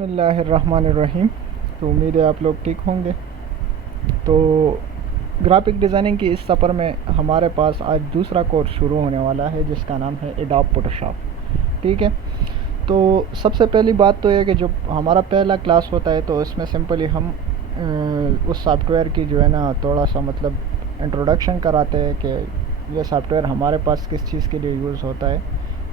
बिस्मिल्लाहिर्रहमानिर्रहीम। तो उम्मीद है आप लोग ठीक होंगे। तो ग्राफिक डिज़ाइनिंग की इस सफ़र में हमारे पास आज दूसरा कोर्स शुरू होने वाला है जिसका नाम है एडोब फोटोशॉप। ठीक है। तो सबसे पहली बात तो यह कि जब हमारा पहला क्लास होता है तो इसमें सिंपली हम उस सॉफ्टवेयर की जो है ना थोड़ा सा मतलब इंट्रोडक्शन कराते हैं कि यह सॉफ्टवेयर हमारे पास किस चीज़ के लिए यूज़ होता है।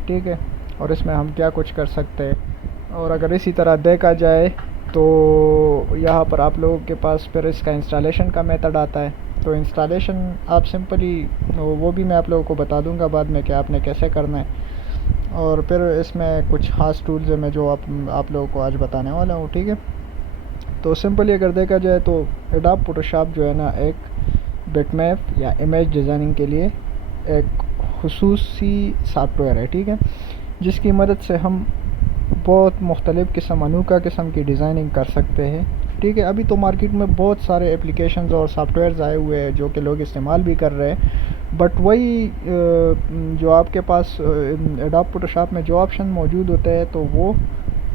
ठीक है। और इसमें हम क्या कुछ कर सकते हैं। और अगर इसी तरह देखा जाए तो यहाँ पर आप लोगों के पास फिर इसका इंस्टॉलेशन का मेथड आता है। तो इंस्टॉलेशन आप सिंपली वो भी मैं आप लोगों को बता दूंगा बाद में कि आपने कैसे करना है। और फिर इसमें कुछ खास टूल्स हैं मैं जो आप लोगों को आज बताने वाला हूँ। ठीक है। तो सिंपली अगर देखा जाए तो एडोब फोटोशॉप जो है ना एक बिटमैप या इमेज डिज़ाइनिंग के लिए एक खुसूसी सॉफ्टवेयर है। ठीक है। जिसकी मदद से हम बहुत मुख्तलिफ़ किस्म अनोखा किस्म की डिज़ाइनिंग कर सकते हैं। ठीक है। अभी तो मार्केट में बहुत सारे एप्लीकेशंस और सॉफ्टवेयर्स आए हुए हैं जो कि लोग इस्तेमाल भी कर रहे हैं। बट वही जो आपके पास एडोब फोटोशॉप में जो ऑप्शन मौजूद होते हैं तो वो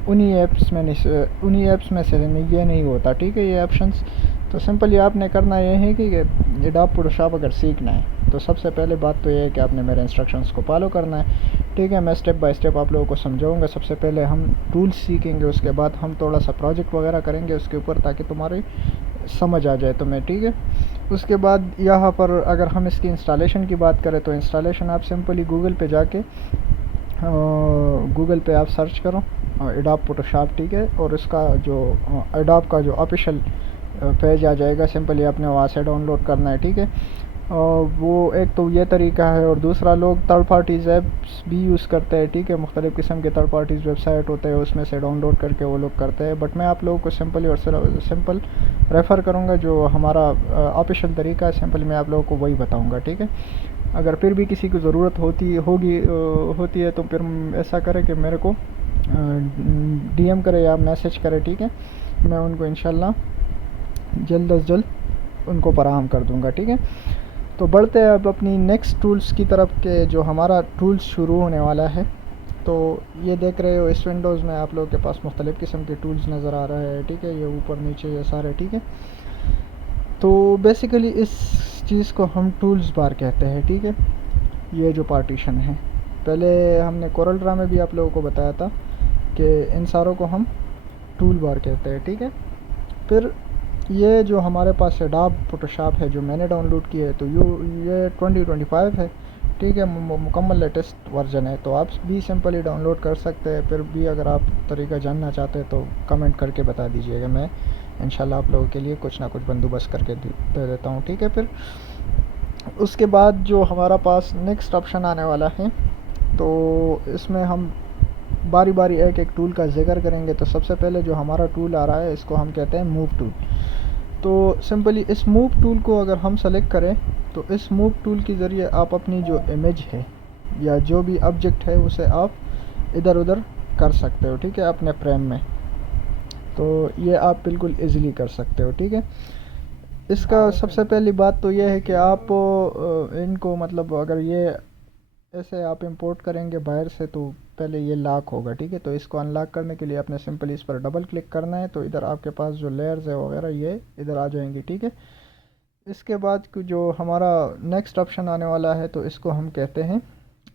उन्हीं ऐप्स में से ये नहीं होता। ठीक है। ये ऑप्शंस तो सिंपली आपने करना ये है कि एडोब फोटोशॉप अगर सीखना है तो सबसे पहले बात तो ये है कि आपने मेरे इंस्ट्रक्शंस को फॉलो करना है। ठीक है। मैं स्टेप बाय स्टेप आप लोगों को समझाऊंगा। सबसे पहले हम टूल्स सीखेंगे, उसके बाद हम थोड़ा सा प्रोजेक्ट वगैरह करेंगे उसके ऊपर ताकि तुम्हारी समझ आ जाए तुम्हें। ठीक है। उसके बाद यहाँ पर अगर हम इसकी इंस्टॉलेशन की बात करें तो इंस्टॉलेशन आप सिंपली गूगल पे जाके गूगल पे आप सर्च करो एडोब फोटोशॉप। ठीक है। और इसका जो एडोब का जो ऑफिशियल पेज आ जाएगा सिंपली आपने वहाँ से डाउनलोड करना है। ठीक है। वो एक तो ये तरीका है और दूसरा लोग थर्ड पार्टीज़ ऐप्स भी यूज़ करते हैं। ठीक है। मुख्तलिफ़ किस्म के थर्ड पार्टीज़ वेबसाइट होते हैं उसमें से डाउनलोड करके वो लोग करते हैं। बट मैं आप लोगों को सिंपली और सिंपल रेफ़र करूँगा जो हमारा ऑफिशियल तरीका है। सिंपली मैं आप लोगों को वही बताऊँगा। ठीक है। अगर फिर भी किसी को ज़रूरत होती है तो फिर ऐसा करें कि मेरे को डीएम करे या मैसेज करे। ठीक है। मैं उनको इंशाल्लाह जल्द अज जल्द उनको फराहम कर दूँगा। ठीक है। तो बढ़ते हैं अब अपनी नेक्स्ट टूल्स की तरफ के जो हमारा टूल्स शुरू होने वाला है। तो ये देख रहे हो इस विंडोज़ में आप लोगों के पास मुख्तलिफ़ किस्म के टूल्स नज़र आ रहे हैं। ठीक है। ये ऊपर नीचे ये सारे। ठीक है। तो बेसिकली इस चीज़ को हम टूल्स बार कहते हैं। ठीक है। ये जो पार्टीशन है पहले हमने कोरल ड्रा में भी आप लोगों को बताया था कि इन सारों को हम टूल बार कहते हैं। ठीक है। फिर ये जो हमारे पास एडोब फोटोशॉप है जो मैंने डाउनलोड की है तो ये 2025 है। ठीक है। मुकम्मल लेटेस्ट वर्जन है तो आप भी सिंपली डाउनलोड कर सकते हैं। फिर भी अगर आप तरीका जानना चाहते हैं तो कमेंट करके बता दीजिएगा, मैं इंशाल्लाह आप लोगों के लिए कुछ ना कुछ बंदोबस्त करके दे देता हूँ। ठीक है। फिर उसके बाद जो हमारा पास नेक्स्ट ऑप्शन आने वाला है तो इसमें हम बारी बारी एक एक टूल का जिक्र करेंगे। तो सबसे पहले जो हमारा टूल आ रहा है इसको हम कहते हैं मूव टूल। तो सिंपली इस मूव टूल को अगर हम सेलेक्ट करें तो इस मूव टूल के ज़रिए आप अपनी जो इमेज है या जो भी ऑब्जेक्ट है उसे आप इधर उधर कर सकते हो। ठीक है। अपने फ्रेम में तो ये आप बिल्कुल इजीली कर सकते हो। ठीक है। इसका सबसे पहली बात तो ये है कि आप इनको मतलब अगर ये ऐसे आप इंपोर्ट करेंगे बाहर से तो पहले ये लॉक होगा। ठीक है। तो इसको अनलॉक करने के लिए आपने सिंपली इस पर डबल क्लिक करना है तो इधर आपके पास जो लेयर्स है वगैरह ये इधर आ जाएंगी। ठीक है। इसके बाद जो हमारा नेक्स्ट ऑप्शन आने वाला है तो इसको हम कहते हैं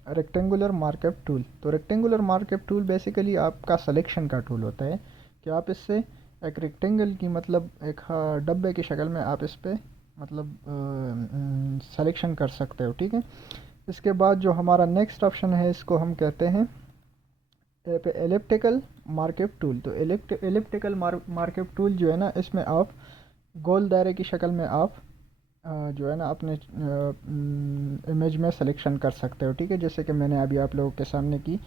रेक्टेंगुलर मार्कअप टूल। तो रेक्टेंगुलर मार्कअप टूल बेसिकली आपका सिलेक्शन का टूल होता है कि आप इससे एक रेक्टेंगल की मतलब एक डब्बे की शक्ल में आप इस पर मतलब सिलेक्शन कर सकते हो। ठीक है। इसके बाद जो हमारा नेक्स्ट ऑप्शन है इसको हम कहते हैं एलिप्टिकल मार्कअप टूल। तो एलिप्टिकल मार्कअप टूल जो है ना इसमें आप गोल दायरे की शक्ल में आप जो है ना अपने इमेज में सिलेक्शन कर सकते हो। ठीक है। जैसे कि मैंने अभी आप लोगों के सामने की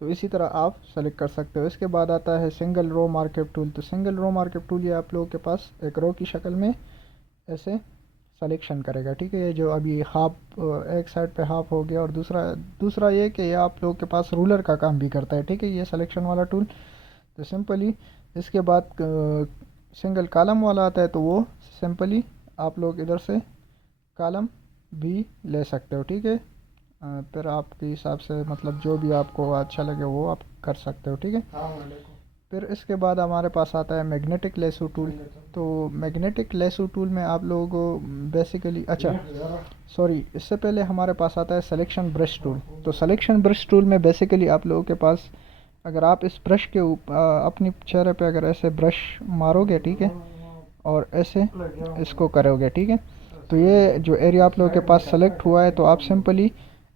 तो इसी तरह आप सेलेक्ट कर सकते हो। इसके बाद आता है सिंगल रो मार्कअप टूल। तो सिंगल रो मार्कअप टूल ये आप लोगों के पास एक रो की शक्ल में ऐसे सलेक्शन करेगा। ठीक है। ये जो अभी हाफ एक साइड पे हाफ हो गया और दूसरा ये कि ये आप लोगों के पास रूलर का काम भी करता है। ठीक है। ये सिलेक्शन वाला टूल। तो सिंपली इसके बाद सिंगल कॉलम वाला आता है तो वो सिंपली आप लोग इधर से कॉलम भी ले सकते हो। ठीक है। फिर आपके हिसाब से मतलब जो भी आपको अच्छा लगे वो आप कर सकते हो। ठीक है। फिर इसके बाद हमारे पास आता है मैग्नेटिक लेसो टूल। तो मैग्नेटिक लेसो टूल में आप लोगों को बेसिकली, अच्छा सॉरी, इससे पहले हमारे पास आता है सिलेक्शन ब्रश टूल। तो सिलेक्शन ब्रश टूल में बेसिकली आप लोगों के पास, अगर आप इस ब्रश के ऊपर अपनी चेहरे पे अगर ऐसे ब्रश मारोगे, ठीक है, और ऐसे इसको करोगे, ठीक है, तो ये जो एरिया आप लोगों के पास सेलेक्ट हुआ है, तो आप सिंपली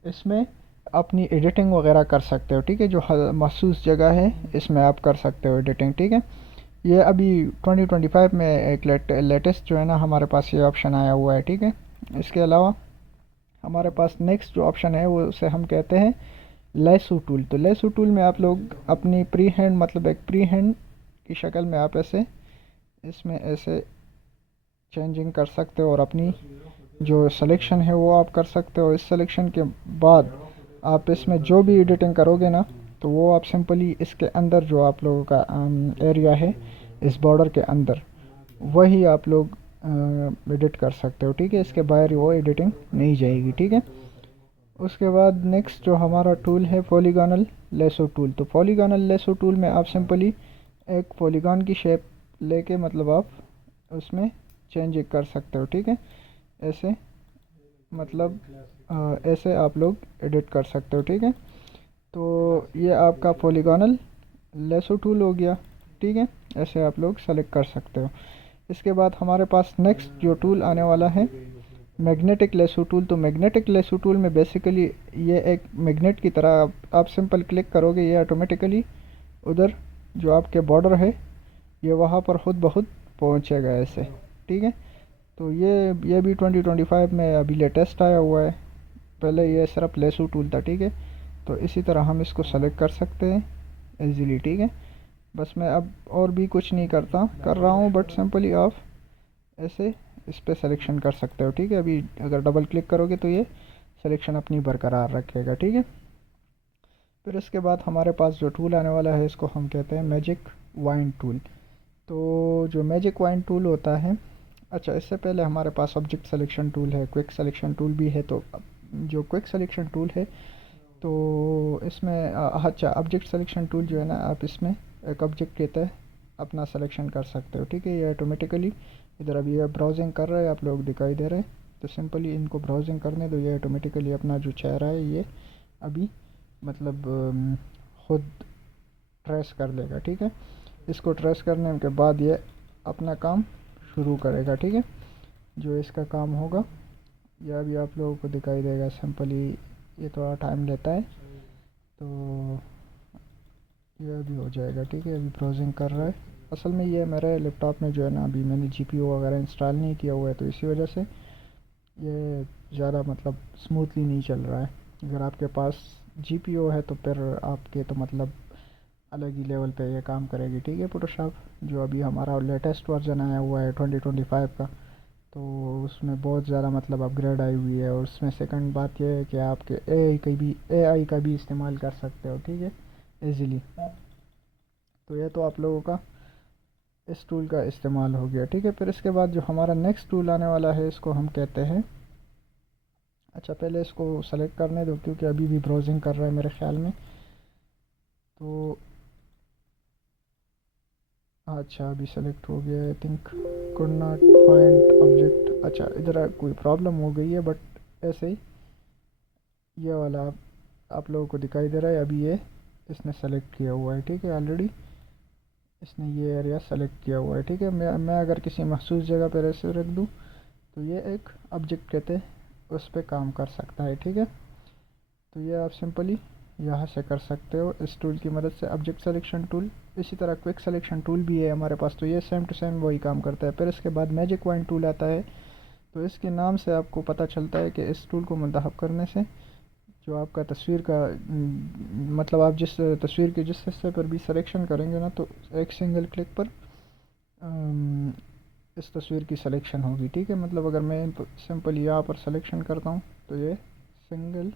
इसमें अपनी एडिटिंग वगैरह कर सकते हो, ठीक है। जो मखसूस जगह है इसमें आप कर सकते हो एडिटिंग, ठीक है। ये अभी 2025 में एक लेटेस्ट जो है ना हमारे पास ये ऑप्शन आया हुआ है, ठीक है। इसके अलावा हमारे पास नेक्स्ट जो ऑप्शन है वो उसे हम कहते हैं लेसो टूल। तो लेसो टूल में आप लोग अपनी प्री हैंड, मतलब एक प्री हैंड की शक्ल में आप ऐसे इसमें ऐसे चेंजिंग कर सकते हो और अपनी जो सिलेक्शन है वो आप कर सकते हो। इस सिलेक्शन के बाद आप इसमें जो भी एडिटिंग करोगे ना, तो वो आप सिंपली इसके अंदर जो आप लोगों का एरिया है इस बॉर्डर के अंदर, वही आप लोग एडिट कर सकते हो, ठीक है। इसके बाहर वो एडिटिंग नहीं जाएगी, ठीक है। उसके बाद नेक्स्ट जो हमारा टूल है पॉलीगॉनल लेसो टूल। तो पॉलीगॉनल लेसो टूल में आप सिंपली एक पॉलीगॉन की शेप लेके, मतलब आप उसमें चेंज कर सकते हो, ठीक है। ऐसे, मतलब ऐसे आप लोग एडिट कर सकते हो, ठीक है। तो ये आपका पॉलीगॉनल लेसो टूल हो गया, ठीक है। ऐसे आप लोग सेलेक्ट कर सकते हो। इसके बाद हमारे पास नेक्स्ट जो टूल आने वाला है मैग्नेटिक लेसो टूल। तो मैग्नेटिक लेसो टूल में बेसिकली ये एक मैग्नेट की तरह आप सिंपल क्लिक करोगे, ये ऑटोमेटिकली उधर जो आपके बॉर्डर है ये वहाँ पर खुद ब खुद पहुँचेगा ऐसे, ठीक है। तो ये भी 2025 में अभी लेटेस्ट आया हुआ है। पहले ये सिर्फ लेसो टूल था, ठीक है। तो इसी तरह हम इसको सेलेक्ट कर सकते हैं इजीली, ठीक है। बस मैं अब और भी कुछ नहीं कर रहा हूँ, बट सिंपली आप ऐसे इस पर सिलेक्शन कर सकते हो, ठीक है। अभी अगर डबल क्लिक करोगे तो ये सिलेक्शन अपनी बरकरार रखेगा, ठीक है। फिर इसके बाद हमारे पास जो टूल आने वाला है इसको हम कहते हैं मैजिक वाइन टूल। तो जो मैजिक वाइन टूल होता है, अच्छा इससे पहले हमारे पास ऑब्जेक्ट सिलेक्शन टूल है, क्विक सिलेक्शन टूल भी है। तो जो क्विक सिलेक्शन टूल है तो इसमें अच्छा ऑब्जेक्ट सिलेक्शन टूल जो है ना, आप इसमें एक ऑब्जेक्ट के तहत अपना सिलेक्शन कर सकते हो, ठीक है। ये ऑटोमेटिकली इधर अभी ये ब्राउजिंग कर रहे हैं, आप लोग दिखाई दे रहे हैं, तो सिंपली इनको ब्राउजिंग करने दो। ये ऑटोमेटिकली अपना जो चेहरा है ये अभी मतलब खुद ट्रेस कर लेगा, ठीक है। इसको ट्रेस करने के बाद ये अपना काम शुरू करेगा, ठीक है। जो इसका काम होगा यह अभी आप लोगों को दिखाई देगा। सिंपली ये थोड़ा टाइम लेता है, तो ये अभी हो जाएगा, ठीक है। अभी ब्राउजिंग कर रहा है। असल में ये मेरे लैपटॉप में जो है ना, अभी मैंने जीपीयू वगैरह इंस्टॉल नहीं किया हुआ है, तो इसी वजह से ये ज़्यादा मतलब स्मूथली नहीं चल रहा है। अगर आपके पास जीपीयू है तो फिर आपके तो मतलब अलग ही लेवल पे ये काम करेगी, ठीक है। फोटोशॉप जो अभी हमारा लेटेस्ट वर्जन आया हुआ है 2025 का, तो उसमें बहुत ज़्यादा मतलब अपग्रेड आई हुई है। और उसमें सेकंड बात यह है कि आपके एआई का भी इस्तेमाल कर सकते हो, ठीक है, इजीली। तो ये तो आप लोगों का इस टूल का इस्तेमाल हो गया, ठीक है। फिर इसके बाद जो हमारा नेक्स्ट टूल आने वाला है इसको हम कहते हैं, अच्छा पहले इसको सेलेक्ट करने दो क्योंकि अभी भी ब्राउजिंग कर रहा है मेरे ख्याल में। तो अच्छा अभी सेलेक्ट हो गया, I think could not find object. अच्छा इधर कोई प्रॉब्लम हो गई है, बट ऐसे ही ये वाला आप लोगों को दिखाई दे रहा है। अभी ये इसने सेलेक्ट किया हुआ है, ठीक है। ऑलरेडी इसने ये एरिया सेलेक्ट किया हुआ है, ठीक है। मैं अगर किसी मखसूस जगह पर ऐसे रख दूँ तो ये एक ऑब्जेक्ट कहते उस पर काम कर सकता है, ठीक है। तो ये आप सिंपली यहाँ से कर सकते हो इस टूल की मदद से, ऑब्जेक्ट सिलेक्शन टूल। इसी तरह क्विक सिलेक्शन टूल भी है हमारे पास, तो ये सेम टू सेम वही काम करता है। फिर इसके बाद मैजिक वाइन टूल आता है। तो इसके नाम से आपको पता चलता है कि इस टूल को मुंतखब करने से जो आपका तस्वीर का मतलब आप जिस तस्वीर के जिस हिस्से पर भी सिलेक्शन करेंगे ना, तो एक सिंगल क्लिक पर इस तस्वीर की सिलेक्शन होगी, ठीक है। मतलब अगर मैं सिंपल यहाँ पर सिलेक्शन करता हूँ तो ये सिंगल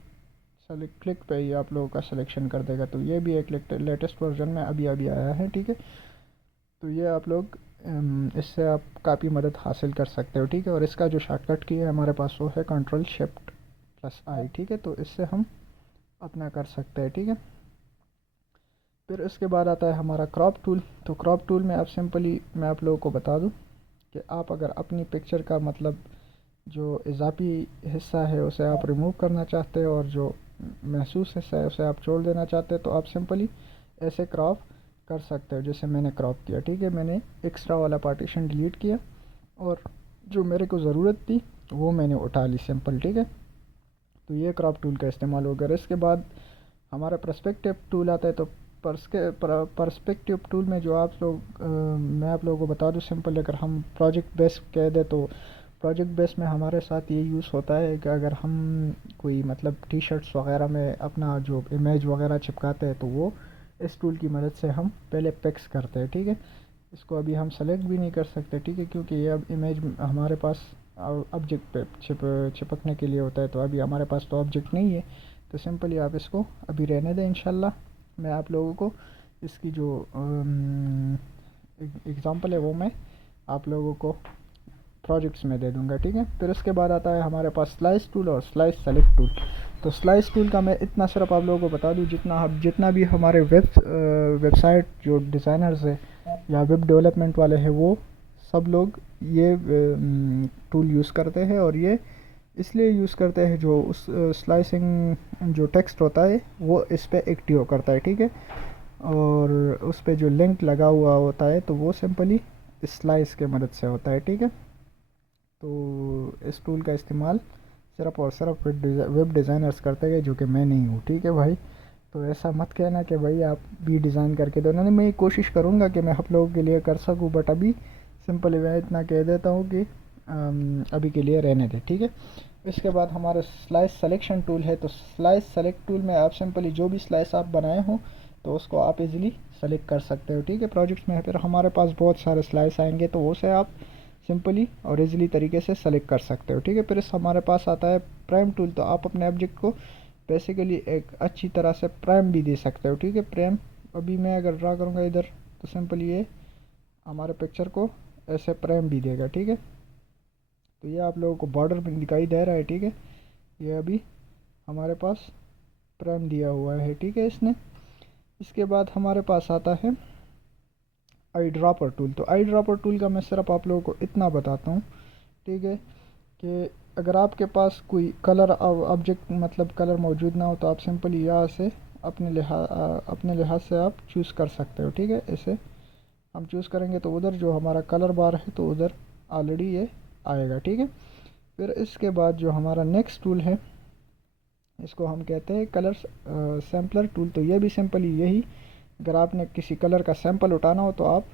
सेलेक्ट क्लिक पे ही आप लोगों का सिलेक्शन कर देगा। तो ये भी एक लेटेस्ट वर्जन में अभी अभी आया है, ठीक है। तो ये आप लोग इससे आप काफ़ी मदद हासिल कर सकते हो, ठीक है। और इसका जो शॉर्टकट की है हमारे पास वो है कंट्रोल शिफ्ट प्लस आई, ठीक है। तो इससे हम अपना कर सकते हैं, ठीक है। फिर उसके बाद आता है हमारा क्रॉप टूल। तो क्रॉप टूल में आप सिंपली मैं आप लोगों को बता दूं कि आप अगर अपनी पिक्चर का मतलब जो इजाफी हिस्सा है उसे आप रिमूव करना चाहते हैं और जो महसूस हिस्सा है उसे आप छोड़ देना चाहते हैं, तो आप सिंपली ऐसे क्रॉप कर सकते हो जैसे मैंने क्रॉप किया। ठीक है, मैंने एक्स्ट्रा वाला पार्टीशन डिलीट किया और जो मेरे को ज़रूरत थी वो मैंने उठा ली सिंपल। ठीक है, तो ये क्रॉप टूल का इस्तेमाल हो गया। इसके बाद हमारा पर्सपेक्टिव टूल आता है। तो पर्सपेक्टिव टूल में जो आप लोग मैं आप लोगों को बता दूं सिंपल, अगर हम प्रोजेक्ट बेस कह दें तो प्रोजेक्ट बेस में हमारे साथ ये यूज़ होता है कि अगर हम कोई मतलब टी शर्ट्स वगैरह में अपना जो इमेज वगैरह चिपकाते हैं तो वो इस टूल की मदद से हम पहले पिक्स करते हैं। ठीक है, इसको अभी हम सेलेक्ट भी नहीं कर सकते। ठीक है, क्योंकि ये अब इमेज हमारे पास ऑब्जेक्ट पे चिपकने के लिए होता है, तो अभी हमारे पास तो ऑब्जेक्ट नहीं है। तो सिंपली आप इसको अभी रहने दें। इंशाल्लाह मैं आप लोगों को इसकी जो एग्ज़ाम्पल है वो मैं आप लोगों को प्रोजेक्ट्स में दे दूंगा। ठीक है, फिर उसके बाद आता है हमारे पास स्लाइस टूल और स्लाइस सेलेक्ट टूल। तो स्लाइस टूल का मैं इतना सिर्फ आप लोगों को बता दूं, जितना भी हमारे वेबसाइट जो डिज़ाइनर्स है या वेब डेवलपमेंट वाले हैं वो सब लोग ये टूल यूज़ करते हैं, और ये इसलिए यूज़ करते हैं जो उस स्लाइसिंग जो टेक्स्ट होता है वो इस पर एक्टिव करता है। ठीक है, और उस पर जो लिंक लगा हुआ होता है तो वो सिंपली स्लाइस के मदद से होता है। ठीक है, तो इस टूल का इस्तेमाल सिर्फ और सिर्फ वेब डिज़ाइनर्स करते हैं, जो कि मैं नहीं हूँ। ठीक है भाई, तो ऐसा मत कहना कि भाई आप भी डिज़ाइन करके दो। नहीं, मैं कोशिश करूँगा कि मैं आप लोगों के लिए कर सकूँ, बट अभी सिंपली मैं इतना कह देता हूँ कि अभी के लिए रहने दें। ठीक है, इसके बाद हमारा स्लाइस सिलेक्शन टूल है। तो स्लाइस सेलेक्ट टूल में आप सिंपली जो भी स्लाइस आप बनाए हो तो उसको आप इजीली सेलेक्ट कर सकते हो। ठीक है, प्रोजेक्ट्स में फिर हमारे पास बहुत सारे स्लाइस आएंगे तो उसे आप सिंपली और इजीली तरीके से सेलेक्ट कर सकते हो। ठीक है, फिर इस हमारे पास आता है प्राइम टूल। तो आप अपने ऑब्जेक्ट को बेसिकली एक अच्छी तरह से प्राइम भी दे सकते हो। ठीक है, प्राइम अभी मैं अगर ड्रा करूँगा इधर तो सिंपली ये हमारे पिक्चर को ऐसे प्राइम भी देगा। ठीक है, तो ये आप लोगों को बॉर्डर में दिखाई दे रहा है। ठीक है, ये अभी हमारे पास प्राइम दिया हुआ है। ठीक है, इसने इसके बाद हमारे पास आता है आई ड्रॉपर टूल। तो आई ड्रॉपर टूल का मैं सिर्फ आप लोगों को इतना बताता हूँ, ठीक है, कि अगर आपके पास कोई कलर ऑब्जेक्ट मतलब कलर मौजूद ना हो तो आप सिंपली यहाँ से अपने लिहाज से आप चूज़ कर सकते हो। ठीक है, ऐसे हम चूज़ करेंगे तो उधर जो हमारा कलर बार है तो उधर ऑलरेडी ये आएगा। ठीक है, फिर इसके बाद जो हमारा नेक्स्ट टूल है इसको हम कहते हैं कलर सैम्पलर टूल। तो ये भी सिंपली यही, अगर आपने किसी कलर का सैंपल उठाना हो तो आप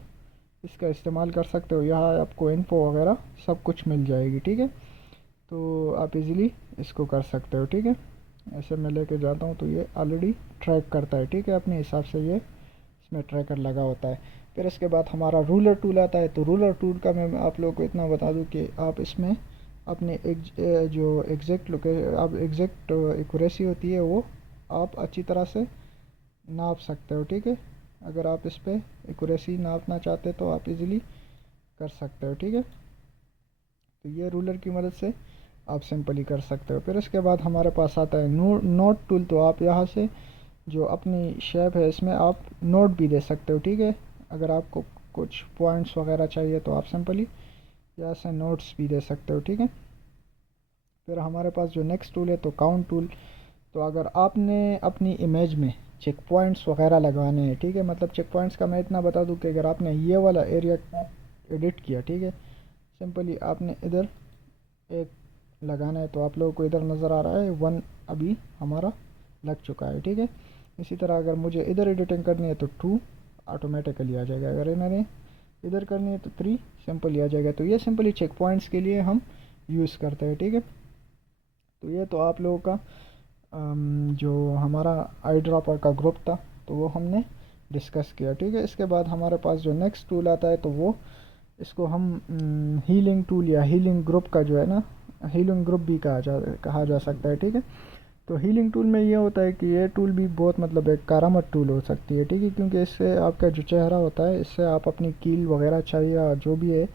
इसका इस्तेमाल कर सकते हो। यहाँ आपको इन्फो वगैरह सब कुछ मिल जाएगी। ठीक है, तो आप इजीली इसको कर सकते हो। ठीक है, ऐसे मैं लेके जाता हूँ तो ये ऑलरेडी ट्रैक करता है। ठीक है, अपने हिसाब से ये इसमें ट्रैकर लगा होता है। फिर इसके बाद हमारा रूलर टूल आता है। तो रूलर टूल का मैं आप लोगों को इतना बता दूं कि आप इसमें अपने जो एग्जैक्ट एक्यूरेसी होती है वो आप अच्छी तरह से नाप सकते हो। ठीक है, अगर आप इस पर एक्यूरेसी नापना चाहते तो आप इजीली कर सकते हो। ठीक है, तो ये रूलर की मदद से आप सिंपली कर सकते हो। फिर इसके बाद हमारे पास आता है नोट टूल। तो आप यहाँ से जो अपनी शेप है इसमें आप नोट भी दे सकते हो। ठीक है, अगर आपको कुछ पॉइंट्स वगैरह चाहिए तो आप सिंपली यहाँ से नोट्स भी दे सकते हो। ठीक है, फिर हमारे पास जो नेक्स्ट टूल है तो काउंट टूल। तो अगर आपने अपनी इमेज में चेक पॉइंट्स वगैरह लगवाने हैं, ठीक है, मतलब चेक पॉइंट्स का मैं इतना बता दूं कि अगर आपने ये वाला एरिया एडिट किया, ठीक है, सिंपली आपने इधर एक लगाना है तो आप लोगों को इधर नज़र आ रहा है 1 अभी हमारा लग चुका है। ठीक है, इसी तरह अगर मुझे इधर एडिटिंग करनी है तो 2 ऑटोमेटिकली आ जाएगा, अगर इन्होंने इधर करनी है तो 3 सिंपली आ जाएगा। तो ये सिंपली चेक पॉइंट्स के लिए हम यूज़ करते हैं। ठीक है, तो ये तो आप लोगों का जो हमारा आई ड्रॉपर का ग्रुप था तो वो हमने डिस्कस किया। ठीक है, इसके बाद हमारे पास जो नेक्स्ट टूल आता है तो वो इसको हम हीलिंग टूल या हीलिंग ग्रुप का जो है ना, हीलिंग ग्रुप भी कहा जा सकता है। ठीक है, तो हीलिंग टूल में ये होता है कि ये टूल भी बहुत मतलब एक करामत टूल हो सकती है। ठीक है, क्योंकि इससे आपका जो चेहरा होता है इससे आप अपनी कील वगैरह चाहिए या जो भी है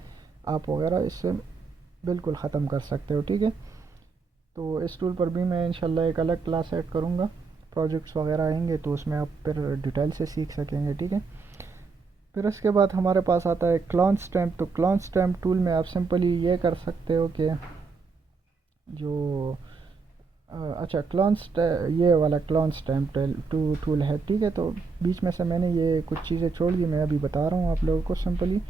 आप वगैरह इससे बिल्कुल ख़त्म कर सकते हो। ठीक है, तो इस टूल पर भी मैं इंशाल्लाह एक अलग क्लास ऐड करूँगा प्रोजेक्ट्स वगैरह आएंगे तो उसमें आप फिर डिटेल से सीख सकेंगे, ठीक है। फिर उसके बाद हमारे पास आता है क्लोन स्टैम्प। तो क्लोन स्टैम्प टूल में आप सिंपली ये कर सकते हो कि जो अच्छा ये वाला क्लोन स्टैम्प टूल है, ठीक है। तो बीच में से मैंने ये कुछ चीज़ें छोड़ दी, मैं अभी बता रहा हूँ आप लोगों को। सिंपली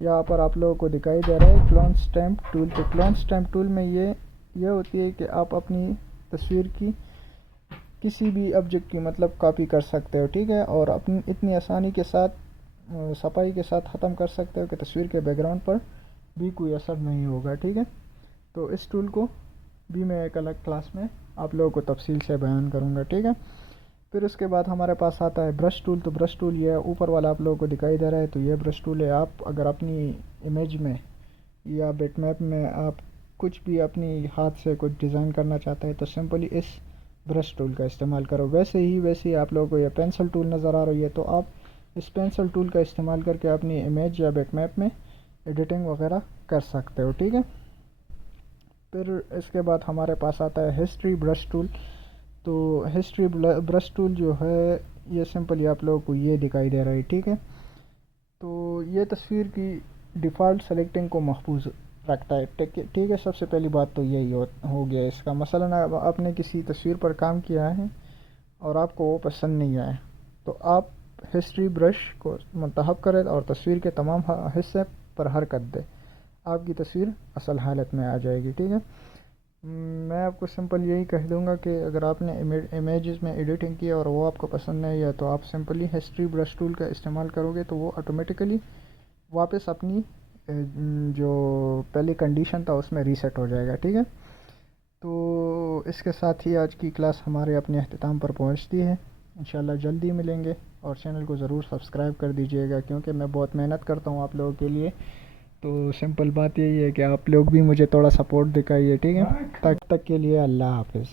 यहाँ पर आप लोगों को दिखाई दे रहा है क्लोन स्टैम्प टूल। तो क्लोन स्टैम्प टूल में ये होती है कि आप अपनी तस्वीर की किसी भी ऑब्जेक्ट की मतलब कॉपी कर सकते हो, ठीक है, और अपनी इतनी आसानी के साथ सफाई के साथ ख़त्म कर सकते हो कि तस्वीर के बैकग्राउंड पर भी कोई असर नहीं होगा, ठीक है। तो इस टूल को भी मैं एक अलग क्लास में आप लोगों को तफसील से बयान करूँगा, ठीक है। फिर उसके बाद हमारे पास आता है ब्रश टूल। तो ब्रश टूल ये ऊपर वाला आप लोगों को दिखाई दे रहा है, तो ये ब्रश टूल है। आप अगर अपनी इमेज में या बिटमैप में आप कुछ भी अपनी हाथ से कुछ डिज़ाइन करना चाहते हैं तो सिंपली इस ब्रश टूल का इस्तेमाल करो। वैसे ही आप लोगों को ये पेंसिल टूल नज़र आ रही है, तो आप इस पेंसिल टूल का इस्तेमाल करके अपनी इमेज या बिटमैप में एडिटिंग वगैरह कर सकते हो, ठीक है। फिर इसके बाद हमारे पास आता है हिस्ट्री ब्रश टूल। तो हिस्ट्री ब्रश टूल जो है ये सिंपली आप लोगों को ये दिखाई दे रहा है, ठीक है। तो ये तस्वीर की डिफ़ॉल्ट सेलेक्टिंग को महफूज रखता है, ठीक है। सबसे पहली बात तो यही हो गया इसका। मसलन आपने किसी तस्वीर पर काम किया है और आपको वो पसंद नहीं आया, तो आप हिस्ट्री ब्रश को मुंतखब करें और तस्वीर के तमाम हिस्से पर हरकत दें, आपकी तस्वीर असल हालत में आ जाएगी, ठीक है। मैं आपको सिंपल यही कह दूंगा कि अगर आपने इमेजेस में एडिटिंग की और वो आपको पसंद नहीं आया तो आप सिंपली हिस्ट्री ब्रश टूल का इस्तेमाल करोगे तो वो ऑटोमेटिकली वापस अपनी जो पहली कंडीशन था उसमें रीसेट हो जाएगा, ठीक है। तो इसके साथ ही आज की क्लास हमारे अपने अख्ताम पर पहुंचती है। इंशाल्लाह जल्दी मिलेंगे और चैनल को ज़रूर सब्सक्राइब कर दीजिएगा, क्योंकि मैं बहुत मेहनत करता हूं आप लोगों के लिए। तो सिंपल बात यही है कि आप लोग भी मुझे थोड़ा सपोर्ट दिखाइए, ठीक है। तब तक के लिए अल्लाह हाफ़िज़।